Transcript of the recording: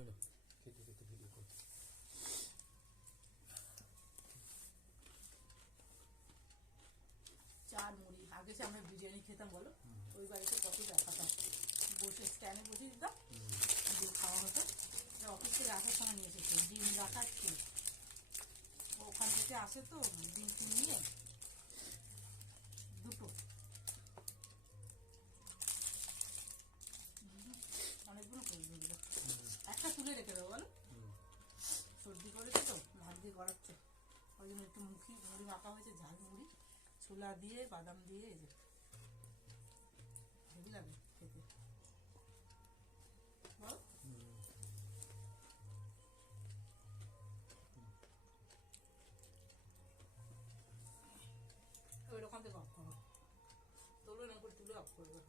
চলো খেতে খেতে ভিডিও কর। চার মুড়ি আগে সে আমরা বিরিয়ানি খেতাম বলো, ওই বাড়িতে কত দেখাতাম, বসে স্ট্যান্ডে বসে দিতাম, দিয়ে খাওয়া হতো। অফিস থেকে আসার সময় নিয়ে এসেছে ডিম রাখাচ্ছি, ওখান থেকে আসে তো ডিম নিয়ে দুটো, অনেকগুলো করে দিল, একটা তুলে রেখে দেবো বলো, সর্দি করেছে তো ভাত দিয়ে গড়াচ্ছে, ওই জন্য একটু মুড়ি মাখা হয়েছে, ঝাল মুড়ি ছোলা দিয়ে বাদাম দিয়ে, এই যে হেভি লাগে খেতে বলো। ওই রকম থেকে অফ করো, তোলো না করে তুলে অফ করবে।